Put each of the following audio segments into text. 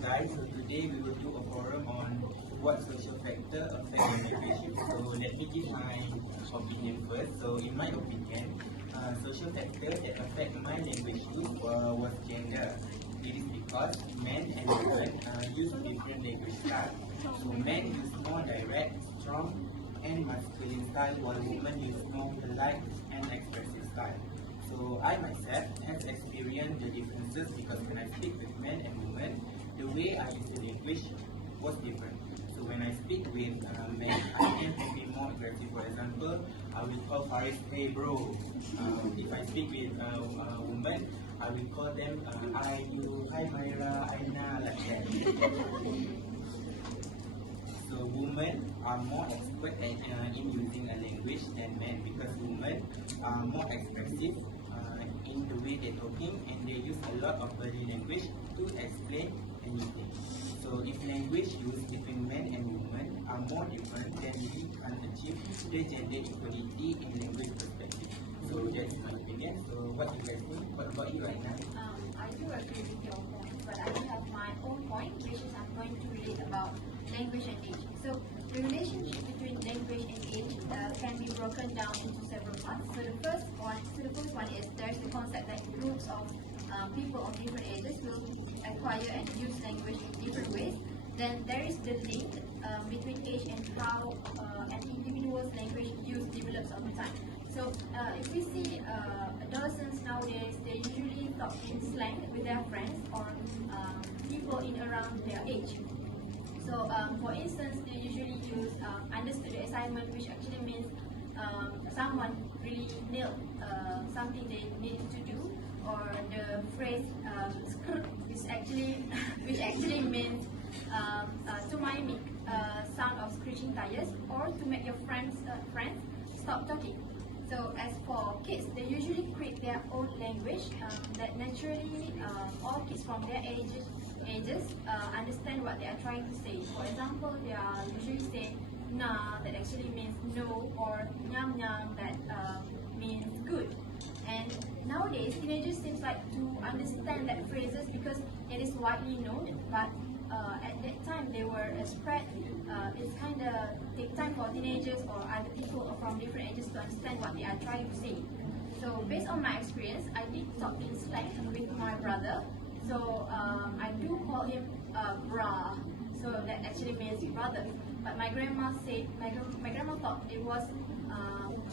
guys, so today we will do a forum on what social factor affect language. So let me give my opinion first. So in my opinion, social factor that affect my language use was gender. It is because men and women use different language styles. So men use more direct, strong, and masculine style, while women use more polite and expressive style. So I myself have experienced the differences because when I speak with men and women, the way I use the language was different. So when I speak with men, I tend to be more aggressive. For example, I will call Faris, hey bro. If I speak with women, I will call them I, you, hi Myra, Aina, like that. So women are more expert in using a language than men because women are more expressive in the way they're talking, and they use a lot of body language to explain anything. So if language used between men and women are more different, then we can achieve the gender equality in language perspective. So that's my opinion. So what do you guys think? What about you right now? I do agree with your point, but I do have my own point, which is I'm going to relate about language and age. So the relationship between language and age can be broken down into several parts. So the first one is there's the concept that groups of people of different ages will acquire and use language in different ways. Then there is the link between age and how an individual's language use develops over time. So if we see adolescents nowadays, they usually talk in slang with their friends or people in around their age. So for instance, they usually use understood the assignment, which actually means someone really nailed something they needed to do, or the phrase which actually means to mimic sound of screeching tires or to make your friends stop talking. So as for kids, they usually create their own language that naturally all kids from their ages understand what they are trying to say. For example, they are usually say na, that actually means no, or nyam nyam, that means good. And nowadays, teenagers seems like to understand that phrases because it is widely known, but at that time they were spread. It's kind of take time for teenagers or other people from different ages to understand what they are trying to say. So based on my experience, I did talk in slang with my brother. So I do call him bra. So that actually means brother. But my grandma said my grandma thought it was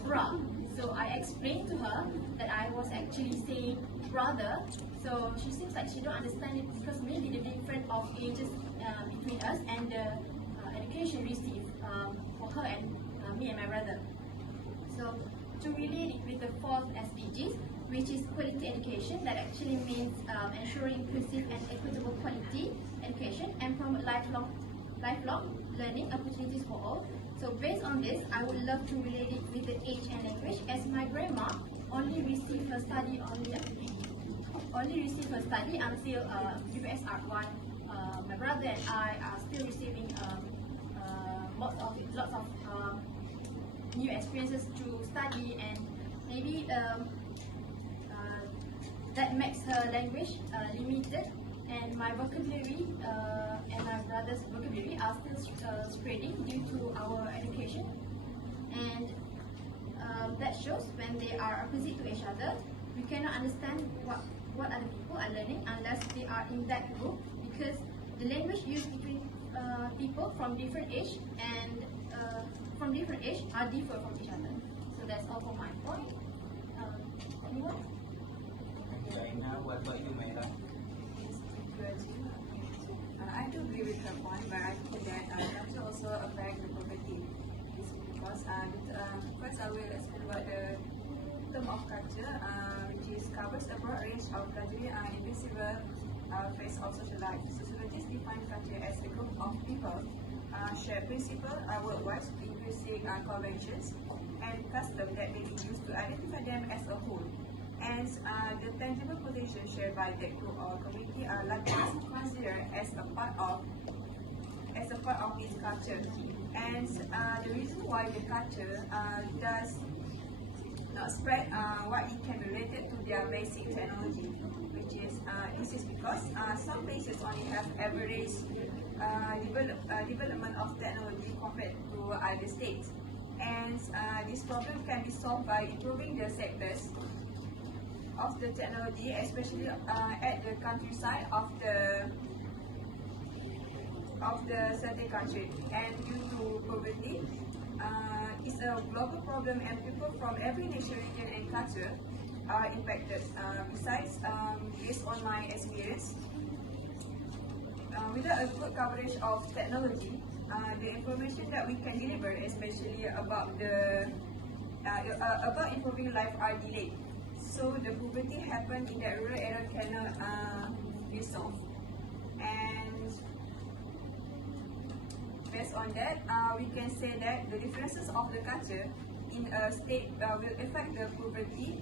bra. So I explained to her that I was actually saying brother. So she seems like she don't understand it because maybe the difference of ages between us and the education received for her and me and my brother. So to relate it with the fourth SDGs, which is quality education, that actually means ensuring inclusive and equitable quality education and promote lifelong learning opportunities for all. So based on this, I would love to relate it with the age and language, as my grandma only received her study until UPS Art 1. My brother and I are still receiving lots of new experiences to study, and maybe that makes her language limited, and my vocabulary and my brother's vocabulary are still spreading due to our education. And that shows when they are opposite to each other, we cannot understand what other people are learning unless they are in that group, because the language used between people from different age are different from each other. So that's all for my point. Anyone? Now, what about you, Myra? I do agree with her point, but I think that culture also affect the poverty. It's because first I will explain about the term of culture, which is covers a broad range of largely invisible phase of social life. Sociologists define culture as a group of people share principles worldwide, inclusive conventions and customs that may be used to identify them as a whole. And the tangible potential shared by that group or community are largely considered as a part of its culture. And the reason why the culture does not spread what it can be related to their basic technology, which is this is because some places only have average development of technology compared to other states, and this problem can be solved by improving the sectors of the technology, especially at the countryside of the certain country. And due to poverty, it's a global problem, and people from every nation, region, and culture are impacted. Besides, based on my experience, without a good coverage of technology, the information that we can deliver, especially about improving life, are delayed. So the poverty happened in that rural area cannot be solved. And based on that, we can say that the differences of the culture in a state will affect the poverty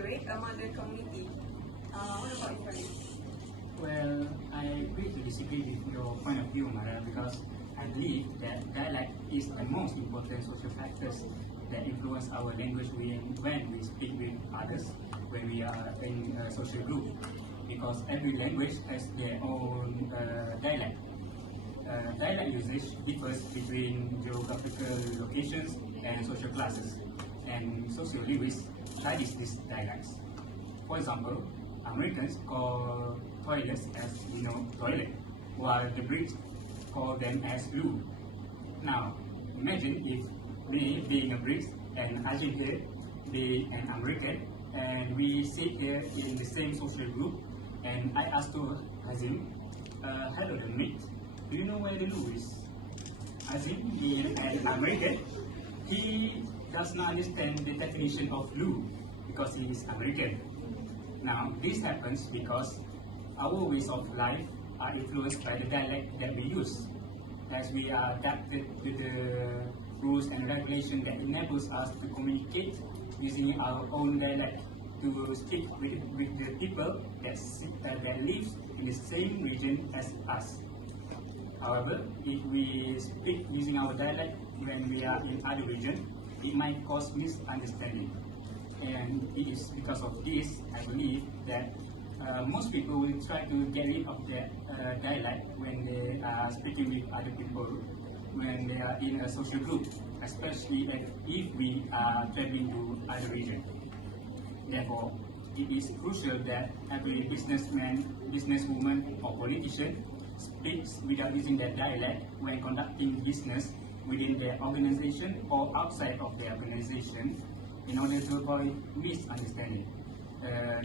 rate among the community. What about you, Farid? Well, I agree to disagree with your point of view, Mara, because I believe that dialect is the most important social factors that influence our language when we speak with others, when we are in a social group, because every language has their own dialect. Dialect usage differs between geographical locations and social classes, and sociolinguists study these dialects. For example, Americans call toilets as toilet, while the Brits call them as loo. Now, imagine if me being a Brit and Azim here being an American, and we sit here in the same social group, and I ask to Azim, hello the mate, do you know where the loo is? Azim being an American, he does not understand the definition of loo because he is American. Now, this happens because our ways of life are influenced by the dialect that we use, as we are adapted to the rules and regulations that enables us to communicate using our own dialect to speak with the people that live in the same region as us. However, if we speak using our dialect when we are in other region, it might cause misunderstanding. And it is because of this, I believe, that most people will try to get rid of their dialect when they are speaking with other people, when they are in a social group, especially if we are traveling to other region. Therefore, it is crucial that every businessman, businesswoman, or politician speaks without using their dialect when conducting business within their organization or outside of their organization, in order to avoid misunderstanding,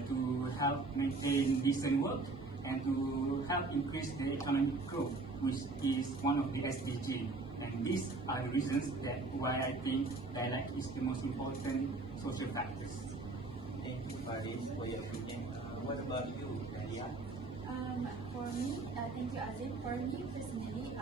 to help maintain decent work, and to help increase the economic growth, which is one of the SDG. And these are the reasons that why I think dialect is the most important social factors. Thank you, Faris, for your opinion. What about you, Nadia? For me, thank you, Azim. For me personally,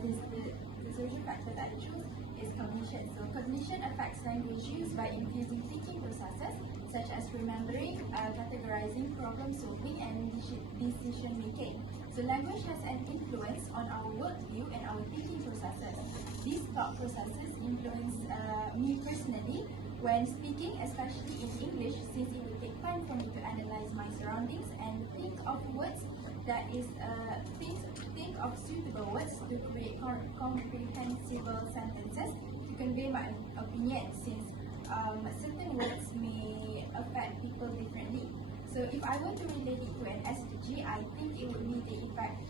the social factor that I choose is cognition. So cognition affects language use by infusing thinking processes such as remembering, categorizing, problem solving, and decision making. So language has an influence on our worldview and our thinking processes. These thought processes influence me personally when speaking, especially in English, since it will take time for me to analyze my surroundings and think of words that is think of suitable words to create comprehensible sentences to convey my opinion, since certain words may affect people differently. So if I were to relate it to an SDG, I think it would be the effect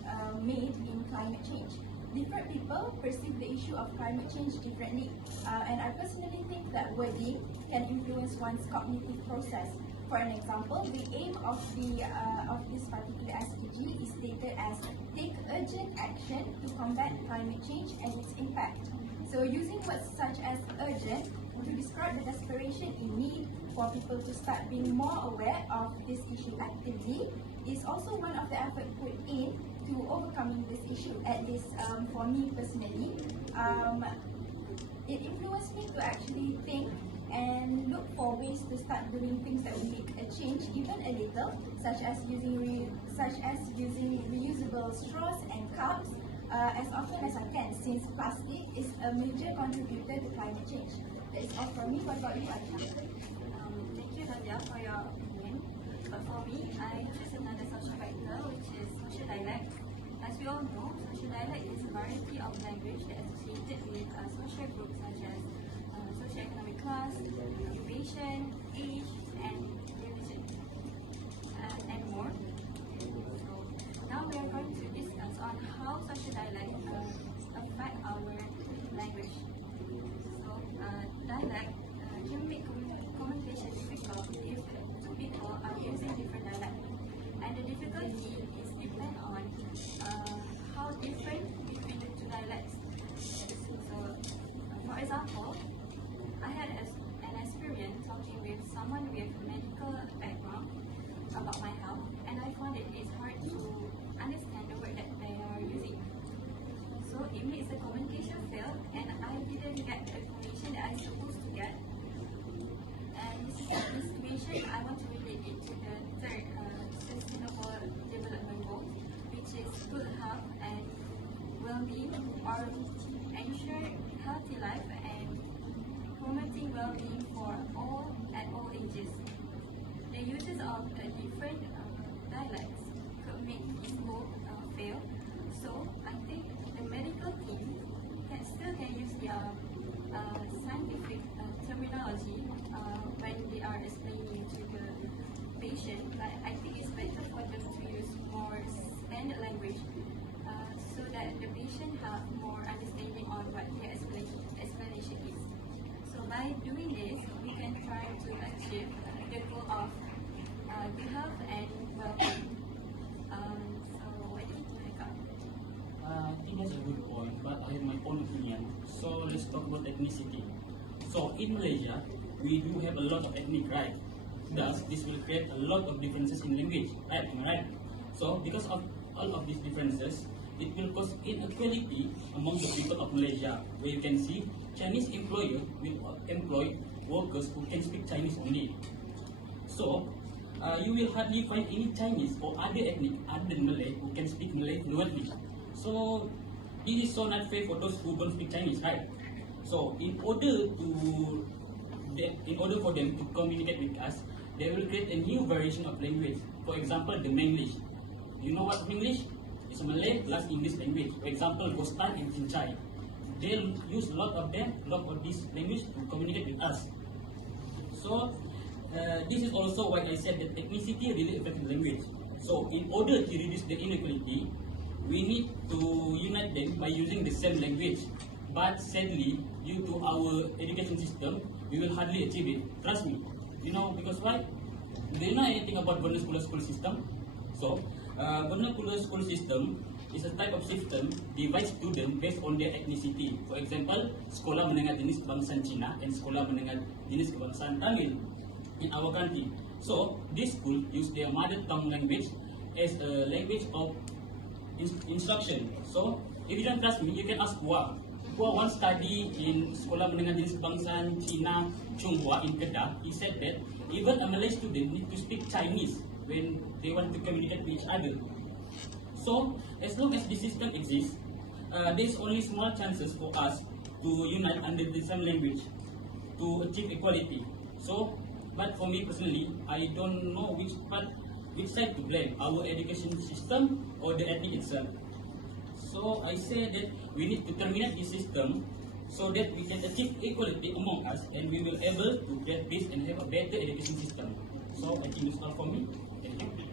made in climate change. Different people perceive the issue of climate change differently, and I personally think that wording can influence one's cognitive process. For an example, the aim of this particular SDG is stated as take urgent action to combat climate change and its impact. So using words such as urgent to describe the desperation in need for people to start being more aware of this issue actively is also one of the efforts put in to overcoming this issue. At least for me personally, it influenced me to actually think and look for ways to start doing things that will make a change, even a little, such as using reusable straws and cups as often as I can, since plastic is a major contributor to climate change. That's all from me. What about you, Aisha? Thank you, Nadia, for your opinion. But for me, I choose another social factor, which is social dialect. As we all know, social dialect is a variety of language that is associated with social groups such as socioeconomic class, occupation, age, and religion, and more. So now we are going to discuss on how social dialect affect our language. So dialect can make communication difficult if two people are using different dialects, and the difficulty is depend on how different between the two dialects. So, for example, I had an experience talking with someone with medical background about my health, and I found it's hard to understand the word that they are using. So it makes the communication fail, and I didn't get the information that I supposed to get. And this situation, I want to relate it to the third sustainable development goal, which is good health and well-being, or ensure healthy life and promoting well-being for all at all ages. The uses of different dialects could make this goal fail. So I think the medical team can use their scientific terminology when they are explaining to the patient, but I think it's better for them to use more standard language so that the patient have more understanding on what their explanation is. So by doing this, we can try to achieve the goal of good health and well-being. So what do you think, Eka? I think that's a good point, but I have my own opinion. So let's talk about ethnicity. So in Malaysia, we do have a lot of ethnic, right? Thus, this will create a lot of differences in language, right? Am I right? So because of all of these differences, it will cause inequality among the people of Malaysia, where you can see Chinese employer will employ workers who can speak Chinese only. So you will hardly find any Chinese or other ethnic other than Malay who can speak Malay fluently. So this is so not fair for those who don't speak Chinese, right? So in order for them to communicate with us, they will create a new variation of language. For example, the Manglish. You know what Manglish? It's Malay plus English language. For example, Gostan and Cincai. They'll use a lot of this language to communicate with us. So this is also why I said that ethnicity really affects language. So in order to reduce the inequality, we need to unite them by using the same language. But sadly, due to our education system, we will hardly achieve it. Trust me. You know, because why? Do you know anything about vernacular school system? So, vernacular school system is a type of system divides students based on their ethnicity. For example, Sekolah Menengah Jenis Kebangsaan Cina and Sekolah Menengah Jenis Kebangsaan Tamil in our country. So, this school use their mother tongue language as a language of instruction. So, if you don't trust me, you can ask Hua. Hua once studied in Sekolah Menengah Jenis Kebangsaan Cina Chonghua in Kedah. He said that even a Malay student need to speak Chinese when they want to communicate with each other. So, as long as this system exists, there is only small chances for us to unite under the same language to achieve equality. So, but for me personally, I don't know which side to blame, our education system or the ethnic itself. So I say that we need to terminate this system so that we can achieve equality among us, and we will able to get peace and have a better education system. So I think that's all for me. Thank you.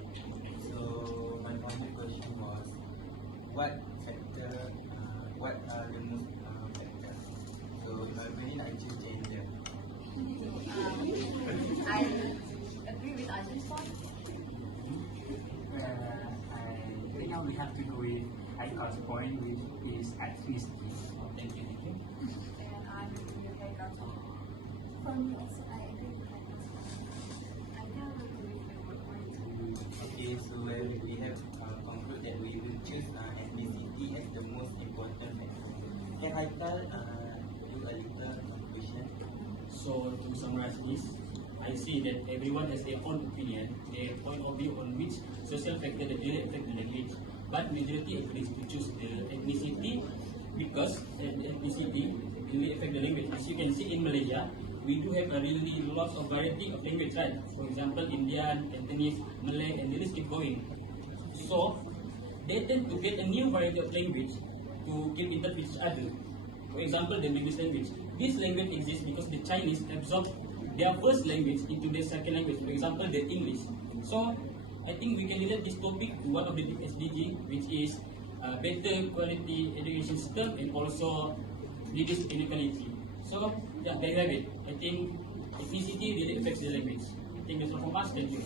So my final question was, what are the most factors? So in my opinion, I choose gender. I agree with Ajin's point. I think now we have to go with Aika's point, which is ethnicity. Thank you. Thank you. And I agree with Eka. For me also, I agree with Ajin's point. I can agree with your point. Okay, so we have concluded that we will choose ethnicity as the most important factor. Can I tell you a little conclusion? So to summarize this, I see that everyone has their own opinion, their point of view on which social factor that really affect the language. But majority agrees to choose the ethnicity because ethnicity really affect the language. As you can see in Malaysia, we do have a really lots of variety of language, right? For example, Indian, Cantonese, Malay, and the list keep going. So they tend to get a new variety of language to keep in touch with each other. For example, the English language. This language exists because the Chinese absorbed their first language into their second language. For example, the English. So I think we can relate this topic to one of the big SDG, which is better quality education system and also reduce inequality. So yeah, there you have it. I think ethnicity really affects the language. I think that's all from us. Thank you.